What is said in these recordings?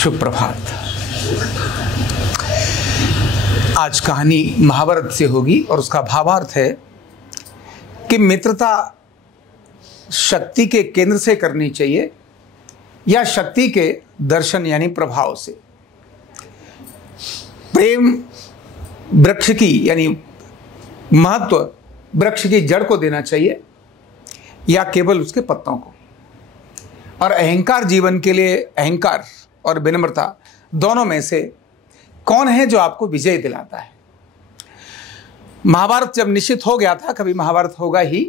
शुभ प्रभात। आज कहानी महाभारत से होगी और उसका भावार्थ है कि मित्रता शक्ति के केंद्र से करनी चाहिए या शक्ति के दर्शन यानी प्रभाव से। प्रेम वृक्ष की यानी महत्व वृक्ष की जड़ को देना चाहिए या केवल उसके पत्तों को। और अहंकार जीवन के लिए, अहंकार और विनम्रता दोनों में से कौन है जो आपको विजय दिलाता है। महाभारत जब निश्चित हो गया था, कभी महाभारत होगा ही,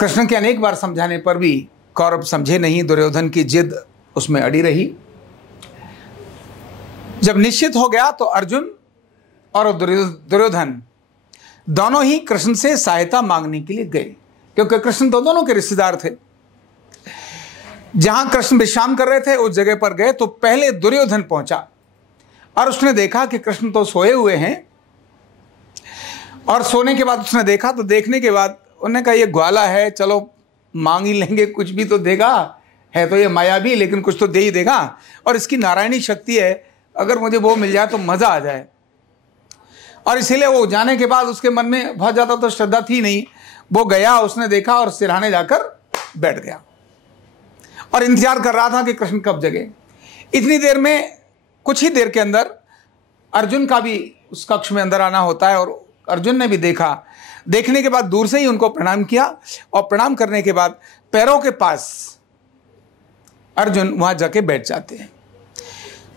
कृष्ण के अनेक बार समझाने पर भी कौरव समझे नहीं, दुर्योधन की जिद उसमें अड़ी रही। जब निश्चित हो गया तो अर्जुन और दुर्योधन दोनों ही कृष्ण से सहायता मांगने के लिए गए, क्योंकि कृष्ण तो दोनों के रिश्तेदार थे। जहां कृष्ण विश्राम कर रहे थे उस जगह पर गए तो पहले दुर्योधन पहुंचा और उसने देखा कि कृष्ण तो सोए हुए हैं। और सोने के बाद उसने देखा, तो देखने के बाद उन्होंने कहा ये ग्वाला है, चलो मांग ही लेंगे, कुछ भी तो देगा, है तो ये मायावी लेकिन कुछ तो दे ही देगा, और इसकी नारायणी शक्ति है, अगर मुझे वो मिल जाए तो मजा आ जाए। और इसीलिए वो जाने के बाद उसके मन में बहुत ज्यादा तो श्रद्धा थी नहीं। वो गया, उसने देखा और सिरहाने जाकर बैठ गया और इंतजार कर रहा था कि कृष्ण कब जगे। इतनी देर में, कुछ ही देर के अंदर अर्जुन का भी उस कक्ष में अंदर आना होता है, और अर्जुन ने भी देखा। देखने के बाद दूर से ही उनको प्रणाम किया और प्रणाम करने के बाद पैरों के पास अर्जुन वहां जाके बैठ जाते हैं।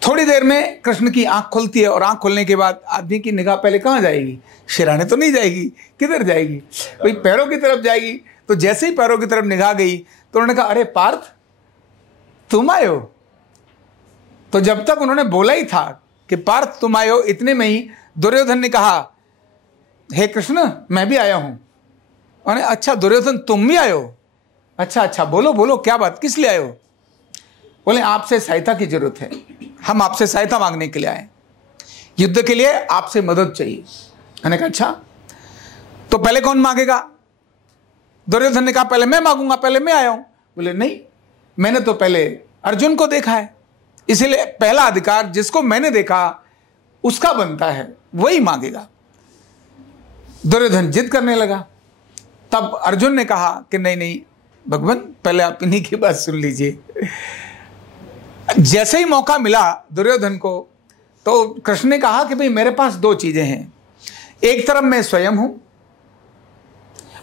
थोड़ी देर में कृष्ण की आंख खुलती है और आंख खुलने के बाद आदमी की निगाह पहले कहां जाएगी? सिरहाने तो नहीं जाएगी, किधर जाएगी? भाई पैरों की तरफ जाएगी। तो जैसे ही पैरों की तरफ निगाह गई तो उन्होंने कहा, अरे पार्थ तुम आए हो। तो जब तक उन्होंने बोला ही था कि पार्थ तुम आए हो, इतने में ही दुर्योधन ने कहा, हे कृष्ण मैं भी आया हूं। उन्होंने, अच्छा दुर्योधन तुम भी आए हो? अच्छा अच्छा, बोलो बोलो क्या बात, किस लिए आए हो? बोले आपसे सहायता की जरूरत है, हम आपसे सहायता मांगने के लिए आए, युद्ध के लिए आपसे मदद चाहिए। मैंने कहा अच्छा, तो पहले कौन मांगेगा? दुर्योधन ने कहा पहले मैं मांगूंगा, पहले मैं आया हूं। बोले नहीं, मैंने तो पहले अर्जुन को देखा है, इसलिए पहला अधिकार जिसको मैंने देखा उसका बनता है, वही मांगेगा। दुर्योधन जिद करने लगा। तब अर्जुन ने कहा कि नहीं नहीं भगवान, पहले आप इन्हीं की बात सुन लीजिए। जैसे ही मौका मिला दुर्योधन को, तो कृष्ण ने कहा कि भाई मेरे पास दो चीजें हैं, एक तरफ मैं स्वयं हूं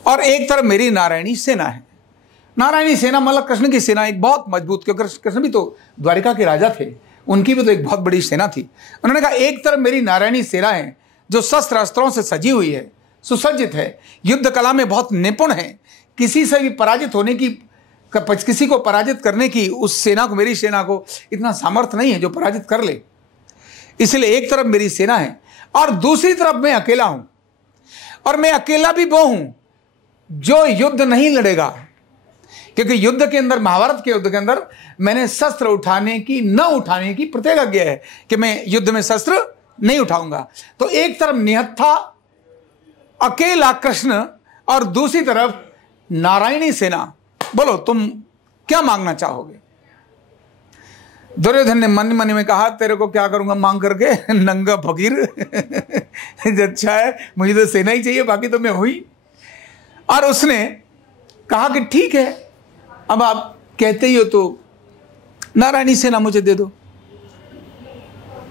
और एक तरफ मेरी नारायणी सेना है। नारायणी सेना मतलब कृष्ण की सेना एक बहुत मजबूत, क्योंकि कृष्ण भी तो द्वारिका के राजा थे, उनकी भी तो एक बहुत बड़ी सेना थी। उन्होंने कहा एक तरफ मेरी नारायणी सेना है जो शस्त्र अस्त्रों से सजी हुई है, सुसज्जित है, युद्ध कला में बहुत निपुण है, किसी से भी पराजित होने की, किसी को पराजित करने की उस सेना को, मेरी सेना को इतना सामर्थ्य नहीं है जो पराजित कर ले। इसलिए एक तरफ मेरी सेना है और दूसरी तरफ मैं अकेला हूं, और मैं अकेला भी वो हूं जो युद्ध नहीं लड़ेगा। क्योंकि युद्ध के अंदर, महाभारत के युद्ध के अंदर मैंने शस्त्र उठाने की, न उठाने की प्रतिज्ञा है कि मैं युद्ध में शस्त्र नहीं उठाऊंगा। तो एक तरफ निहत्था अकेला कृष्ण और दूसरी तरफ नारायणी सेना। बोलो तुम क्या मांगना चाहोगे? दुर्योधन ने मन मन में कहा, तेरे को क्या करूंगा मांग करके, नंगा फकीर। अच्छा है, मुझे तो सेना ही चाहिए, बाकी तो मैं हुई। और उसने कहा कि ठीक है, अब आप कहते ही हो तो नारायणी सेना मुझे दे दो।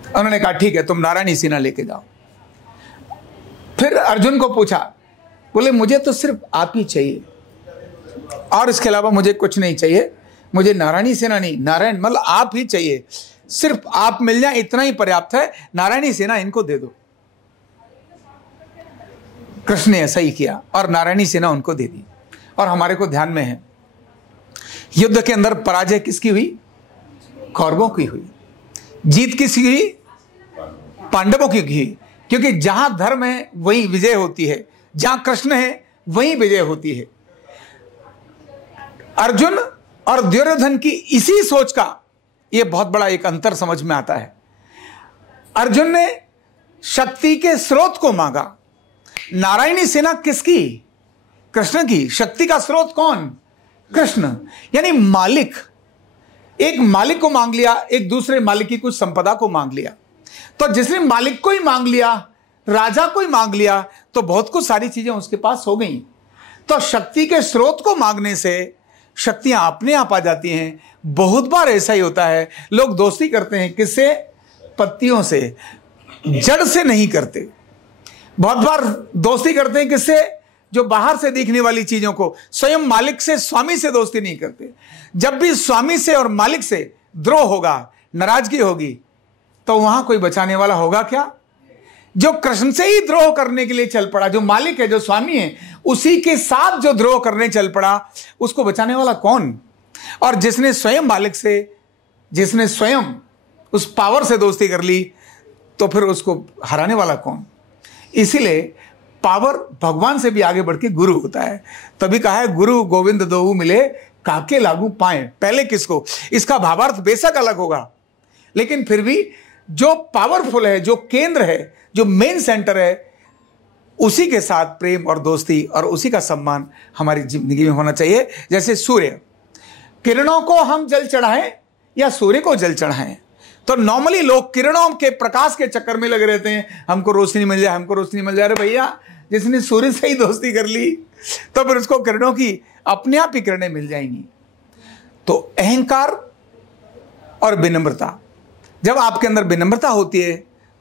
उन्होंने कहा ठीक है, तुम नारायणी सेना लेके जाओ। फिर अर्जुन को पूछा, बोले मुझे तो सिर्फ आप ही चाहिए और इसके अलावा मुझे कुछ नहीं चाहिए, मुझे नारायणी सेना नहीं, नारायण मतलब आप ही चाहिए, सिर्फ आप मिल जाए इतना ही पर्याप्त है, नारायणी सेना इनको दे दो। कृष्ण ने ऐसा ही किया और नारायणी सेना उनको दे दी। और हमारे को ध्यान में है, युद्ध के अंदर पराजय किसकी हुई? कौरवों की हुई। जीत किसकी हुई? पांडवों की हुई। क्योंकि जहां धर्म है वहीं विजय होती है, जहां कृष्ण है वहीं विजय होती है। अर्जुन और दुर्योधन की इसी सोच का यह बहुत बड़ा एक अंतर समझ में आता है। अर्जुन ने शक्ति के स्रोत को मांगा, नारायणी सेना किसकी? कृष्ण की। शक्ति का स्रोत कौन? कृष्ण, यानी मालिक। एक मालिक को मांग लिया, एक दूसरे मालिक की कुछ संपदा को मांग लिया। तो जिसने मालिक को ही मांग लिया, राजा को ही मांग लिया, तो बहुत कुछ सारी चीजें उसके पास हो गई। तो शक्ति के स्रोत को मांगने से शक्तियां अपने आप आ जाती हैं। बहुत बार ऐसा ही होता है, लोग दोस्ती करते हैं किससे? पत्तियों से, जड़ से नहीं करते। बहुत बार दोस्ती करते हैं किससे? जो बाहर से दिखने वाली चीजों को, स्वयं मालिक से, स्वामी से दोस्ती नहीं करते। जब भी स्वामी से और मालिक से द्रोह होगा, नाराजगी होगी, तो वहां कोई बचाने वाला होगा क्या? जो कृष्ण से ही द्रोह करने के लिए चल पड़ा, जो मालिक है, जो स्वामी है, उसी के साथ जो द्रोह करने चल पड़ा, उसको बचाने वाला कौन? और जिसने स्वयं मालिक से, जिसने स्वयं उस पावर से दोस्ती कर ली, तो फिर उसको हराने वाला कौन? इसीलिए पावर भगवान से भी आगे बढ़ के गुरु होता है। तभी कहा है गुरु गोविंद दोऊ मिले, काके लागू पाए। पहले किसको? इसका भावार्थ बेशक अलग होगा, लेकिन फिर भी जो पावरफुल है, जो केंद्र है, जो मेन सेंटर है, उसी के साथ प्रेम और दोस्ती और उसी का सम्मान हमारी जिंदगी में होना चाहिए। जैसे सूर्य किरणों को हम जल चढ़ाएं या सूर्य को जल चढ़ाएं, तो नॉर्मली लोग किरणों के प्रकाश के चक्कर में लगे रहते हैं, हमको रोशनी मिल जाए, हमको रोशनी मिल जाए। अरे भैया, जिसने सूर्य से ही दोस्ती कर ली, तो फिर उसको किरणों की अपने आप ही किरणें मिल जाएंगी। तो अहंकार और विनम्रता, जब आपके अंदर विनम्रता होती है,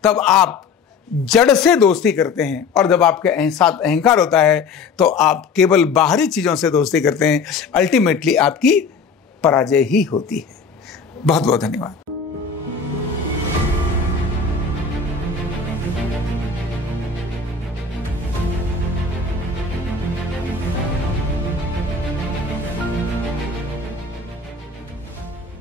तब आप जड़ से दोस्ती करते हैं। और जब आपके साथ अहंकार होता है, तो आप केवल बाहरी चीजों से दोस्ती करते हैं। अल्टीमेटली आपकी पराजय ही होती है। बहुत बहुत धन्यवाद।